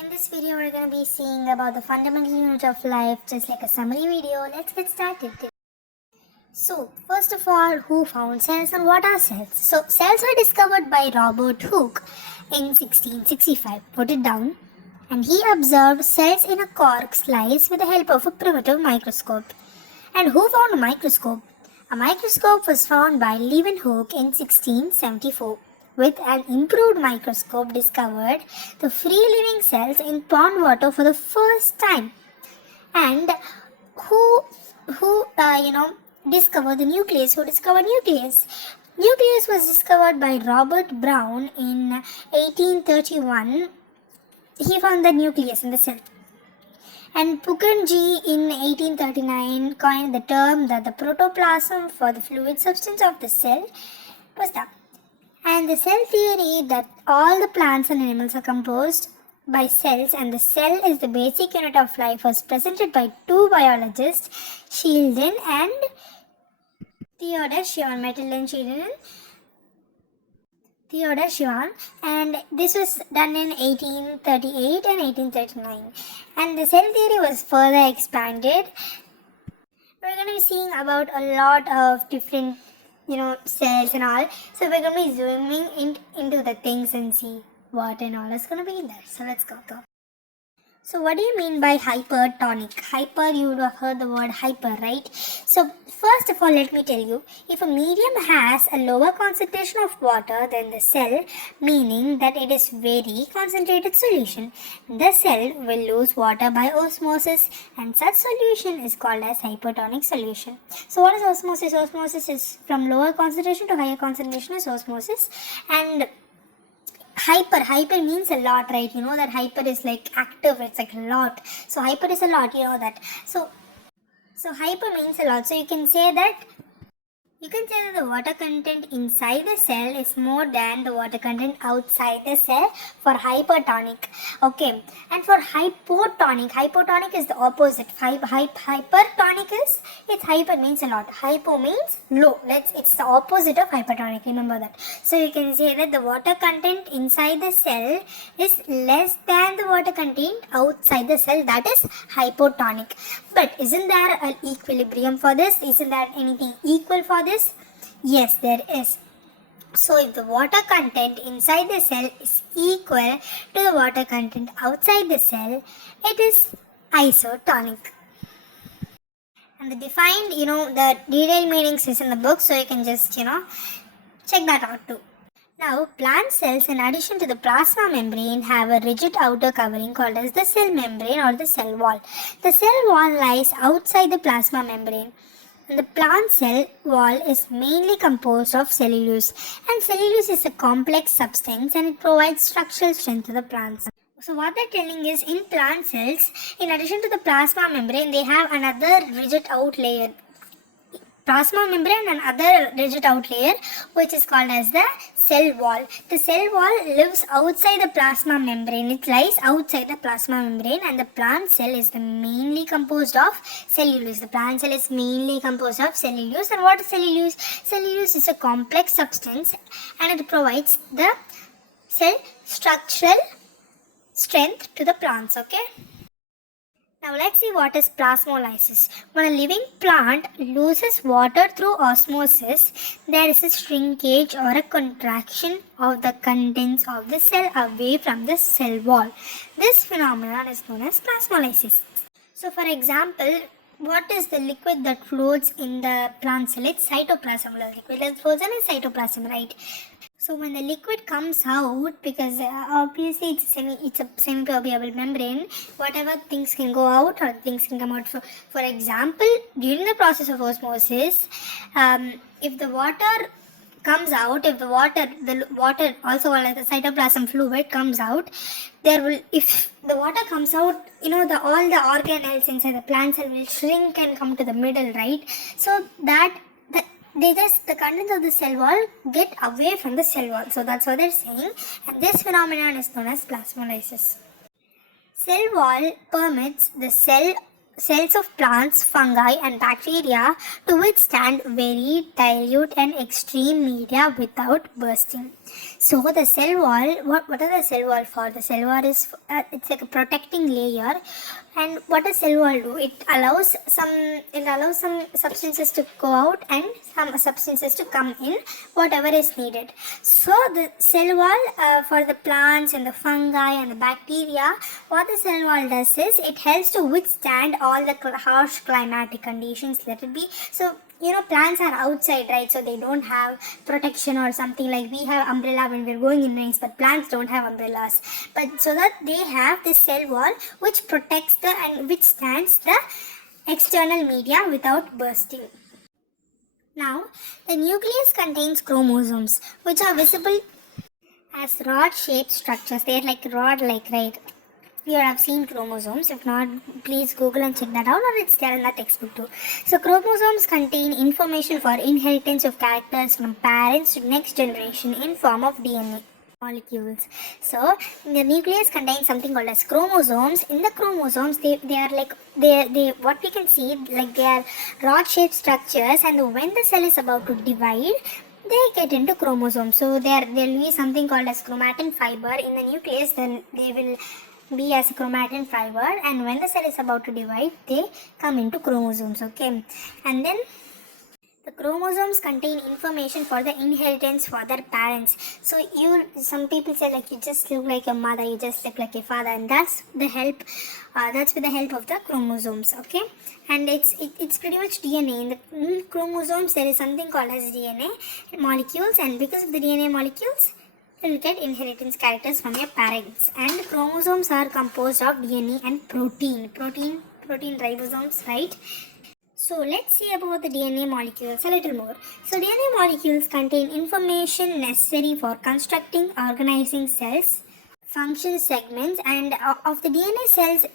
In this video we're going to be seeing about the fundamental unit of life, just like a summary video. Let's get started. So first of all, who found cells and what are cells? So cells were discovered by Robert Hooke in 1665. Put it down. And he observed cells in a cork slice with the help of a primitive microscope. And who found a microscope? A microscope was found by Leeuwenhoek in 1674. With an improved microscope, discovered the free-living cells in pond water for the first time. And who discovered the nucleus? Who discovered nucleus? Nucleus was discovered by Robert Brown in 1831. He found the nucleus in the cell. And Golgi in 1839 coined the term that the protoplasm for the fluid substance of the cell was that. And the cell theory that all the plants and animals are composed by cells and the cell is the basic unit of life was presented by two biologists, Sheldon and Theodore Schwann, and this was done in 1838 and 1839. And the cell theory was further expanded. We're going to be seeing about a lot of different cells and all. So we're going to be zooming into the things and see what and all is going to be in there. So let's go. So what do you mean by hypertonic? Hyper, you would have heard the word hyper, right? So first of all, let me tell you, if a medium has a lower concentration of water than the cell, meaning that it is very concentrated solution, the cell will lose water by osmosis, and such solution is called as hypertonic solution. So what is osmosis? Osmosis is from lower concentration to higher concentration is osmosis. And hyper means a lot, right? You know that hyper is like active, it's like a lot. So hyper is a lot, you know that. So hyper means a lot. So you can say that the water content inside the cell is more than the water content outside the cell for hypertonic. Okay. And for hypotonic is the opposite. Hypertonic is, it's hyper means a lot. Hypo means low. It's the opposite of hypertonic. Remember that. So you can say that the water content inside the cell is less than the water content outside the cell. That is hypotonic. But isn't there an equilibrium for this? Isn't there anything equal for this? Yes, there is. So if the water content inside the cell is equal to the water content outside the cell, it is isotonic. And the defined, the detailed meanings is in the book, so you can just, check that out too. Now, plant cells, in addition to the plasma membrane, have a rigid outer covering called as the cell membrane or the cell wall. The cell wall lies outside the plasma membrane. And the plant cell wall is mainly composed of cellulose. And cellulose is a complex substance and it provides structural strength to the plants. So what they're telling is, in plant cells, in addition to the plasma membrane, they have another rigid out layer. Plasma membrane and other rigid out layer, which is called as the cell wall. The cell wall lives outside the plasma membrane. It lies outside the plasma membrane, and the plant cell is mainly composed of cellulose. The plant cell is mainly composed of cellulose. And what is cellulose? Cellulose is a complex substance and it provides the cell structural strength to the plants. Okay. Now let's see what is plasmolysis. When a living plant loses water through osmosis, there is a shrinkage or a contraction of the contents of the cell away from the cell wall. This phenomenon is known as plasmolysis. So for example, what is the liquid that floats in the plant cell? It's cytoplasm. The liquid that floats in is cytoplasm, right? So when the liquid comes out, because obviously it's a semi-permeable membrane, whatever things can go out or things can come out. For example, during the process of osmosis, if the water comes out, the water also like the cytoplasm fluid comes out, if the water comes out, all the organelles inside the plant cell will shrink and come to the middle, right? So that the contents of the cell wall get away from the cell wall. So that's what they're saying. And this phenomenon is known as plasmolysis. Cell wall permits the cell cells of plants, fungi and bacteria to withstand very dilute and extreme media without bursting. So the cell wall, what is the cell wall for? The cell wall is, it's like a protecting layer. And what does cell wall do? It allows some substances to go out and some substances to come in, whatever is needed. So the cell wall for the plants and the fungi and the bacteria, what the cell wall does is it helps to withstand all the harsh climatic conditions, let it be. So plants are outside, right? So they don't have protection or something. Like we have umbrella when we're going in rains, but plants don't have umbrellas. But so that they have this cell wall which protects and withstands the external media without bursting. Now, the nucleus contains chromosomes which are visible as rod-shaped structures. They are like rod-like, right? You have seen chromosomes. If not, please Google and check that out, or it's there in the textbook too. So chromosomes contain information for inheritance of characters from parents to next generation in form of DNA molecules. So the nucleus contains something called as chromosomes. In the chromosomes, they are like they what we can see, like they are rod-shaped structures, and when the cell is about to divide, they get into chromosomes. So there will be something called as chromatin fiber in the nucleus. Then they will be as a chromatin fiber, and when the cell is about to divide, they come into chromosomes. Okay, and then the chromosomes contain information for the inheritance for their parents. So some people say like you just look like your mother, you just look like your father, and that's the help. That's with the help of the chromosomes. Okay, and it's pretty much DNA. In chromosomes, there is something called as DNA molecules, and because of the DNA molecules, you will get inheritance characters from your parents. And chromosomes are composed of DNA and protein ribosomes, right? So let's see about the DNA molecules a little more. So DNA molecules contain information necessary for constructing, organizing cells, function segments, and of the DNA cells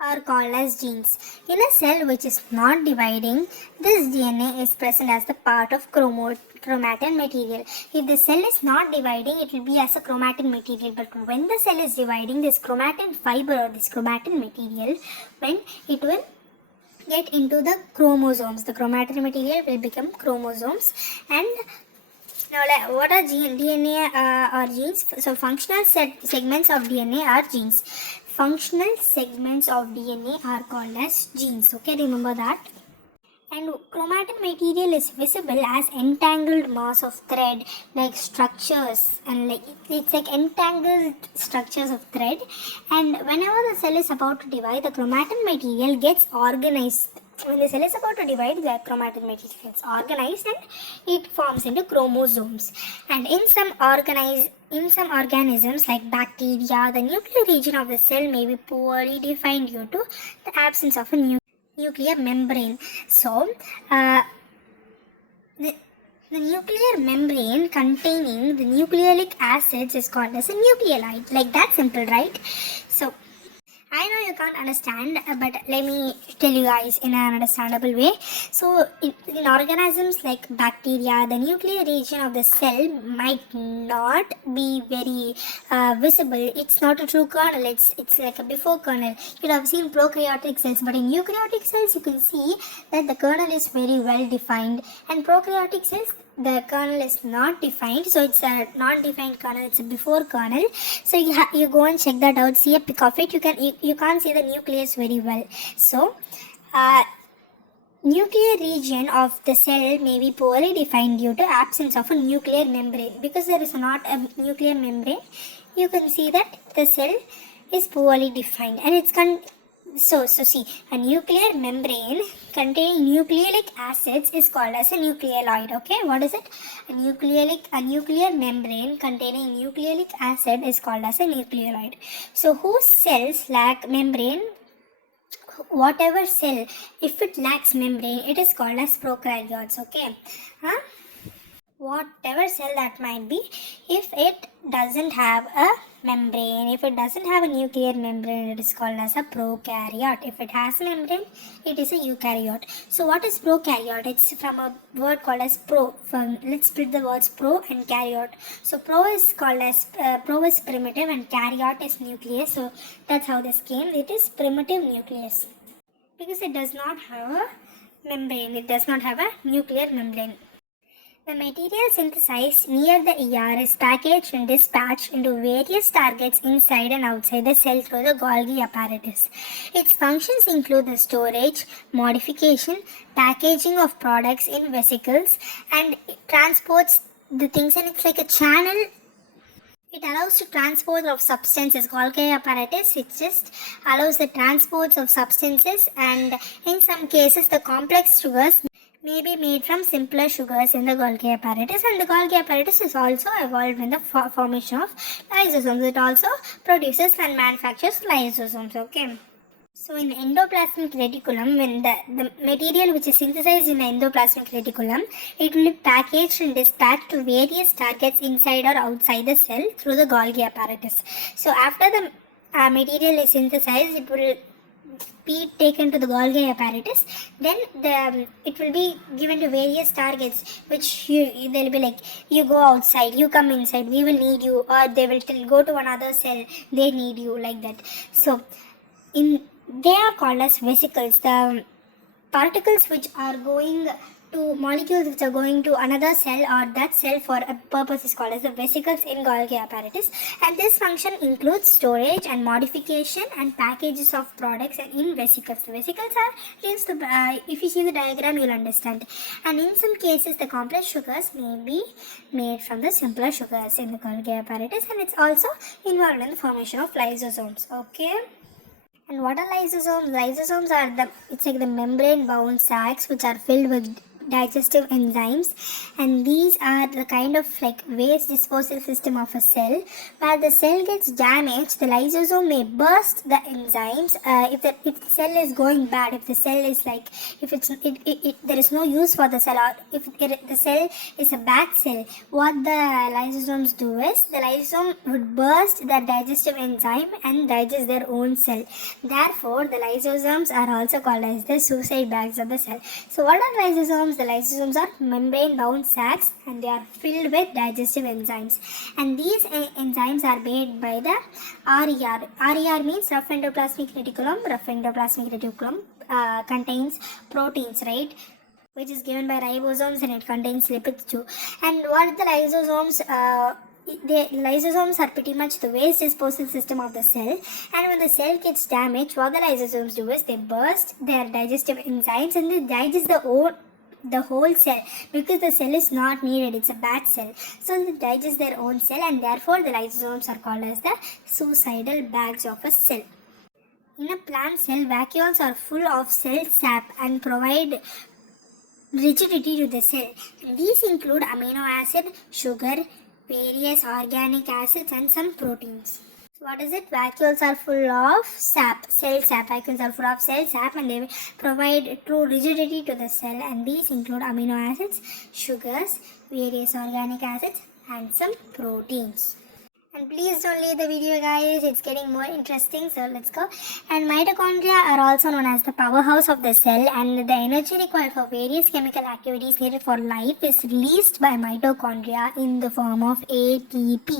are called as genes. In a cell which is not dividing, this DNA is present as the part of chromatin material. If the cell is not dividing, it will be as a chromatin material. But when the cell is dividing, this chromatin fiber or this chromatin material, when it will get into the chromosomes, the chromatin material will become chromosomes. And now, what are DNA or genes? So functional segments of DNA are genes. Functional segments of DNA are called as genes. Okay, remember that. And chromatin material is visible as entangled mass of thread, like structures, and like it's like entangled structures of thread. And whenever the cell is about to divide, the chromatin material gets organized. When the cell is about to divide, the chromatin material gets organized and it forms into chromosomes. And in some organisms like bacteria, the nuclear region of the cell may be poorly defined due to the absence of a nuclear membrane. So, the nuclear membrane containing the nucleic acids is called as a nucleolide. Like that simple, right? So, I know you can't understand, but let me tell you guys in an understandable way. So, in organisms like bacteria, the nuclear region of the cell might not be very visible. It's not a true kernel. It's like a before kernel. You have seen prokaryotic cells, but in eukaryotic cells, you can see that the kernel is very well defined. And prokaryotic cells, the kernel is not defined, so it's a non-defined kernel. It's a before kernel. So you go and check that out. See a pic of it. You can't see the nucleus very well. So nuclear region of the cell may be poorly defined due to absence of a nuclear membrane. Because there is not a nuclear membrane, you can see that the cell is poorly defined, and it's so see, a nuclear membrane containing nucleic acids is called as a nucleolide. Okay, what is it? A nuclear membrane containing nucleic acid is called as a nucleolide. So whose cells lack membrane? Whatever cell, if it lacks membrane, it is called as prokaryotes. Okay, whatever cell that might be, if it doesn't have a membrane, if it doesn't have a nuclear membrane, it is called as a prokaryote. If it has a membrane, it is a eukaryote. So what is prokaryote? It's from a word called as pro. Let's split the words pro and karyote. So pro is called as pro is primitive and karyote is nucleus. So that's how this came. It is primitive nucleus. because it does not have a membrane. It does not have a nuclear membrane. The material synthesized near the ER is packaged and dispatched into various targets inside and outside the cell through the Golgi apparatus. Its functions include the storage, modification, packaging of products in vesicles, and it transports the things, and it's like a channel. It allows the transport of substances. Golgi apparatus, it just allows the transports of substances, and in some cases the complex sugars may be made from simpler sugars in the Golgi apparatus, and the Golgi apparatus is also evolved in the formation of lysosomes. It also produces and manufactures lysosomes. Okay. So in endoplasmic reticulum, when the material which is synthesized in the endoplasmic reticulum, it will be packaged and dispatched to various targets inside or outside the cell through the Golgi apparatus. So after the material is synthesized, it will be taken to the Golgi apparatus. Then it will be given to various targets, which they'll be like, you go outside, you come inside, we will need you, or they will go to another cell, they need you, like that. So they are called as vesicles. The particles which are going to molecules which are going to another cell or that cell for a purpose is called as the vesicles in Golgi apparatus, and this function includes storage and modification and packages of products in vesicles. The vesicles are used to, if you see the diagram you will understand, and in some cases the complex sugars may be made from the simpler sugars in the Golgi apparatus, and it's also involved in the formation of lysosomes. Okay. And what are lysosomes? Lysosomes are it's like the membrane bound sacs which are filled with digestive enzymes, and these are the kind of like waste disposal system of a cell. Where the cell gets damaged, the lysosome may burst the enzymes. If the cell is going bad, if the cell is like, if there is no use for the cell, or if the cell is a bad cell, what the lysosomes do is the lysosome would burst the digestive enzyme and digest their own cell. Therefore, the lysosomes are also called as the suicide bags of the cell. So what are lysosomes? The lysosomes are membrane bound sacs, and they are filled with digestive enzymes, and these enzymes are made by the RER. RER means rough endoplasmic reticulum. Rough endoplasmic reticulum contains proteins, right, which is given by ribosomes, and it contains lipids too. And what the lysosomes the lysosomes are pretty much the waste disposal system of the cell, and when the cell gets damaged, what the lysosomes do is they burst their digestive enzymes and they digest the whole cell, because the cell is not needed, it's a bad cell. So they digest their own cell, and therefore the lysosomes are called as the suicidal bags of a cell. In a plant cell, vacuoles are full of cell sap and provide rigidity to the cell. And these include amino acid, sugar, various organic acids, and some proteins. So what is it? Vacuoles are full of sap, cell sap. Vacuoles are full of cell sap, and they provide true rigidity to the cell, and these include amino acids, sugars, various organic acids, and some proteins. And please don't leave the video, guys, it's getting more interesting, so let's go. And mitochondria are also known as the powerhouse of the cell, and the energy required for various chemical activities needed for life is released by mitochondria in the form of ATP.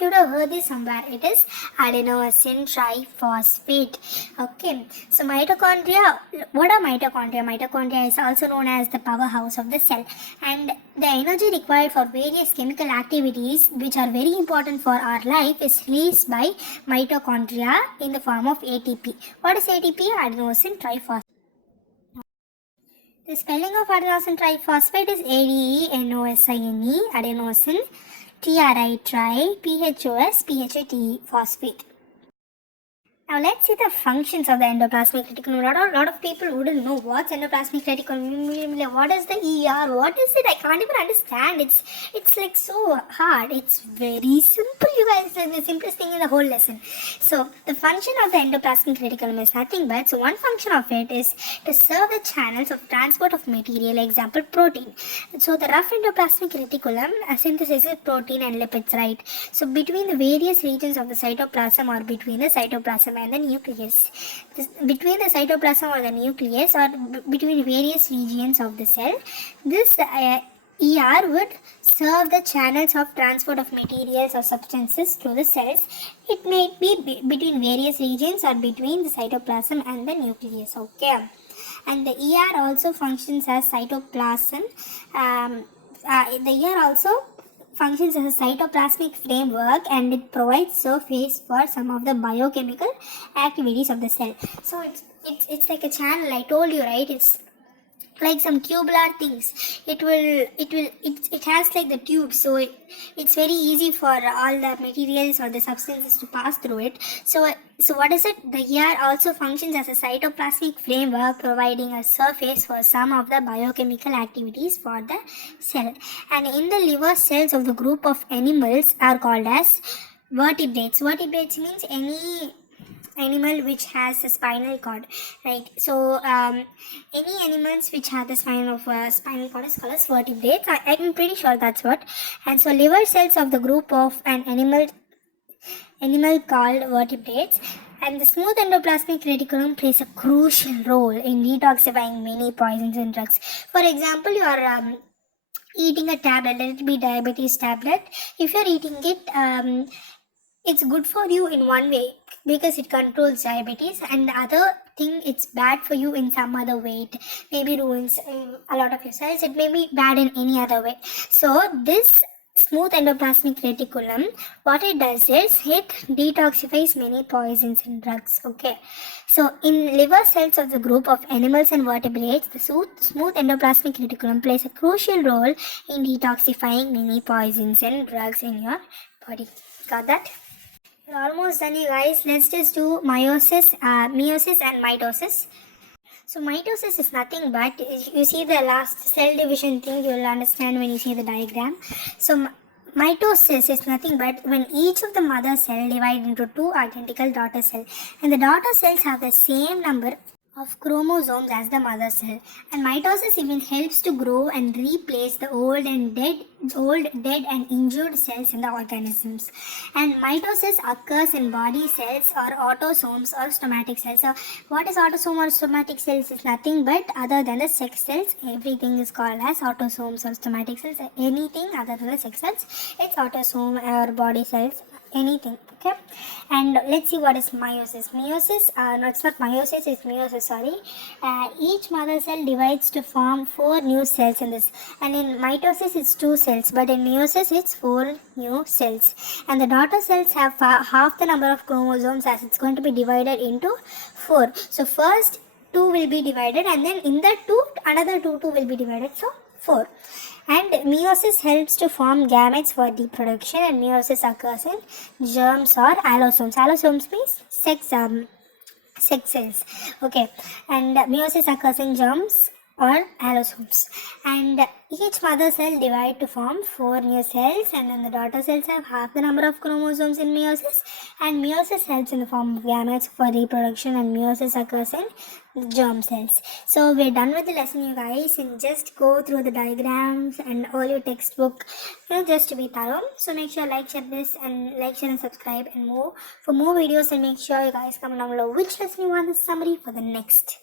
You would have heard this somewhere. It is adenosine triphosphate. Okay, so mitochondria, what are mitochondria? Mitochondria is also known as the powerhouse of the cell, and the energy required for various chemical activities which are very important for our life is released by mitochondria in the form of ATP. What is ATP? Adenosine triphosphate. The spelling of adenosine triphosphate is ADENOSINE, adenosine, TRI tri, PHOS, PHAT phosphate. Now let's see the functions of the endoplasmic reticulum. A lot of people wouldn't know what's endoplasmic reticulum. What is the ER? What is it? I can't even understand. It's like so hard. It's very simple, you guys. It's the simplest thing in the whole lesson. So the function of the endoplasmic reticulum is nothing but, so one function of it is to serve the channels of transport of material, example protein. So the rough endoplasmic reticulum synthesizes protein and lipids, right? So between the various regions of the cytoplasm, or between the cytoplasm and the nucleus. Between the cytoplasm or the nucleus, or between various regions of the cell, this ER would serve the channels of transport of materials or substances through the cells. It may be between various regions or between the cytoplasm and the nucleus. Okay. and the ER also functions as cytoplasm. The ER also functions as a cytoplasmic framework, and it provides surface for some of the biochemical activities of the cell. So it's like a channel, I told you, right? It's like some tubular things. It has like the tube, so it's very easy for all the materials or the substances to pass through it. So what is it? The ER also functions as a cytoplasmic framework, providing a surface for some of the biochemical activities for the cell. And in the liver, cells of the group of animals are called as vertebrates. Vertebrates means any animal which has a spinal cord, right? So any animals which have the spinal cord is called as vertebrates. I'm pretty sure that's what. And so liver cells of the group of an animal called vertebrates. And the smooth endoplasmic reticulum plays a crucial role in detoxifying many poisons and drugs. For example, you are eating a tablet, let it be diabetes tablet. If you're eating it, it's good for you in one way because it controls diabetes, and the other thing, it's bad for you in some other way. It maybe ruins a lot of your cells. It may be bad in any other way. So this smooth endoplasmic reticulum, what it does is it detoxifies many poisons and drugs. Okay, so in liver cells of the group of animals and vertebrates, the smooth endoplasmic reticulum plays a crucial role in detoxifying many poisons and drugs in your body. Got that? We're almost done, you guys. Let's just do meiosis and mitosis. So mitosis is nothing but, you see the last cell division thing, you will understand when you see the diagram. So mitosis is nothing but when each of the mother cell divide into two identical daughter cells, and the daughter cells have the same number of chromosomes as the mother cell. And mitosis even helps to grow and replace the old, dead and injured cells in the organisms. And mitosis occurs in body cells or autosomes or somatic cells. So what is autosome or somatic cells is nothing but other than the sex cells. Everything is called as autosomes or somatic cells. Anything other than the sex cells, it's autosome or body cells, anything. Okay, and let's see what is meiosis. Meiosis, no, it's not meiosis, it's meiosis, sorry. Each mother cell divides to form 4 new cells in this, and in mitosis it's 2 cells, but in meiosis it's 4 new cells, and the daughter cells have half the number of chromosomes, as it's going to be divided into 4. So first 2 will be divided, and then in the 2 another 2 will be divided, so 4. And meiosis helps to form gametes for reproduction, and meiosis occurs in germs or allosomes. Allosomes means sex cells. Okay, and meiosis occurs in germs or allosomes, and each mother cell divide to form 4 new cells, and then the daughter cells have half the number of chromosomes in meiosis, and meiosis helps in the form of gametes for reproduction, and meiosis occurs in germ cells. So we're done with the lesson, you guys, and just go through the diagrams and all your textbook, just to be thorough. So make sure like, share this, and like, share and subscribe, and for more videos, and make sure you guys comment down below which lesson you want the summary for the next.